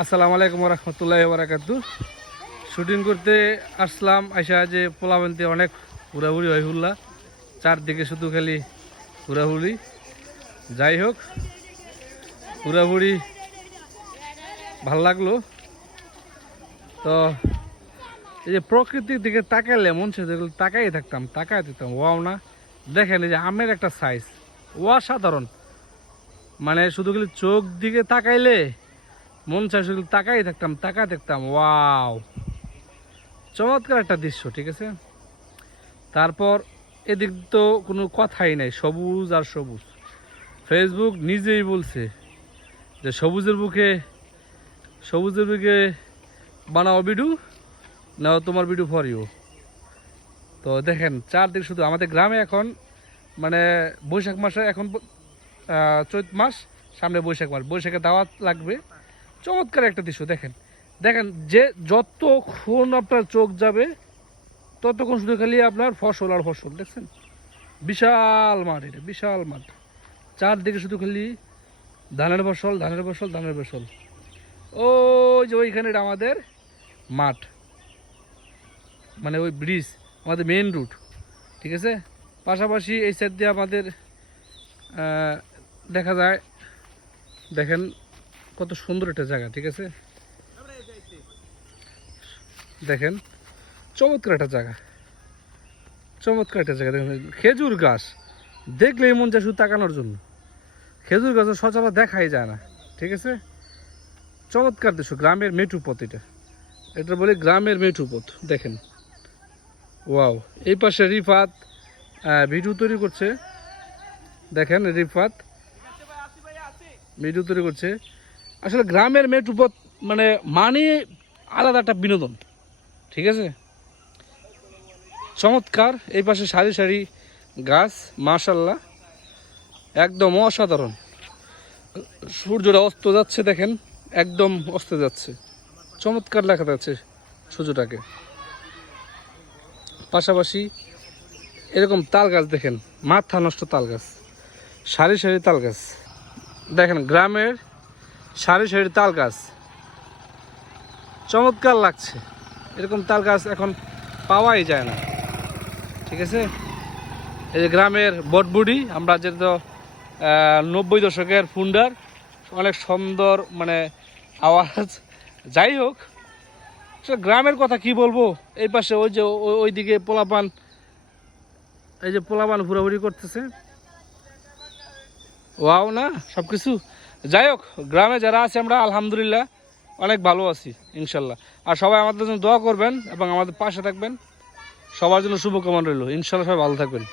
আসসালামু আলাইকুম রহমতুল্লাহ বারাকাতু শুটিং করতে আসলাম, আইসা যে পোলাবন্তি অনেক ঘুরাঘুরি হয় হুল্লা। চারদিকে শুধু খালি ঘুরাঘুরি যাই হোক ঘুরাঘুরি ভালো লাগল। তো এই যে প্রকৃতির দিকে তাকাইলে মন সে যেগুলো তাকাই থাকতাম তাকাই থাকতাম, ওয়াও না। দেখেন এই যে আমের একটা সাইজ অসাধারণ। মানে শুধু খালি চোখ দিকে তাকাইলে মন চাই শুধু তাকাই থাকতাম তাকাই থাকতাম। ওয়াও। চমৎকার একটা দৃশ্য, ঠিক আছে? তারপর এদিক তো কোনো কথাই নাই, সবুজ আর সবুজ। ফেসবুক নিজেই বলছে যে সবুজের বুকে সবুজের বুকে বানাও বিডু না তোমার বিডু ফর ইউ তো দেখেন, চারদিক শুধু আমাদের গ্রামে এখন মানে বৈশাখ মাসে এখন চৈত মাস, সামনে বৈশাখ মাস। বৈশাখে দাওয়াত লাগবে। চমৎকার একটা দৃশ্য, দেখেন। দেখেন, যে যতক্ষণ আপনার চোখ যাবে, ততক্ষণ শুধু খালি আপনার ফসল আর ফসল, দেখছেন? বিশাল মাঠ এটা, বিশাল মাঠ। চারদিকে শুধু খালি ধানের ফসল ধানের ফসল ধানের ফসল। ওই যে ওইখানে এটা আমাদের মাঠ। মানে ওই ব্রিজ, আমাদের মেন রুট ঠিক আছে? পাশাপাশি এই সাইড দিয়ে আমাদের দেখা যায়, দেখেন কত সুন্দর একটা জায়গা, ঠিক আছে? দেখেন, চমৎকার একটা জায়গা। চমৎকার একটা জায়গা, দেখেন, খেজুর গাছ। দেখলেই মন যায় শুধু তাকানোর জন্য। খেজুর গাছ সচরাচর দেখাই যায় না, ঠিক আছে? চমৎকার দৃশ্য, গ্রামের মেঠু পথ এটা। এটা বলে গ্রামের মেঠু পথ, দেখেন। ওয়াও, এই পাশে রিফাত ভিডিও তৈরি করছে। দেখেন, রিফাত। ভিডিও তৈরি করছে। আসলে গ্রামের মেঠু পথ মানে মানে আলাদা একটা বিনোদন, ঠিক আছে? চমৎকার, এই পাশে সারি সারি গাছ, মাশাল্লাহ, একদম অসাধারণ। সূর্যটা অস্ত যাচ্ছে, দেখেন, একদম অস্ত যাচ্ছে। চমৎকার দেখা যাচ্ছে সূর্যটাকে। পাশাপাশি এরকম তাল গাছ, দেখেন, মাথা নষ্ট তাল গাছ, সারি সারি তাল গাছ। দেখেন, গ্রামের সারি সারি তাল গাছ। চমৎকার লাগছে। এরকম তাল গাছ এখন পাওয়াই যায় না। ঠিক আছে? এই যে গ্রামের বটবুডি, আমরা যেহেতু নব্বই দশকের ফুন্ডার, অনেক সুন্দর মানে আওয়াজ। যাই হোক আসলে গ্রামের কথা কি বলব? এই পাশে ওই যে ওই- ওইদিকে পোলাপান, এই যে পোলাপান ঘোরাঘুরি করতেছে। ওয়াও না? সব কিছু যাই হোক গ্রামে যারা আছে আমরা আলহামদুলিল্লাহ অনেক ভালো আছি, ইনশাল্লাহ। আর সবাই আমাদের জন্য দোয়া করবেন এবং আমাদের পাশে থাকবেন। সবার জন্য শুভকামনা রইল। ইনশাল্লাহ সবাই ভালো থাকবেন।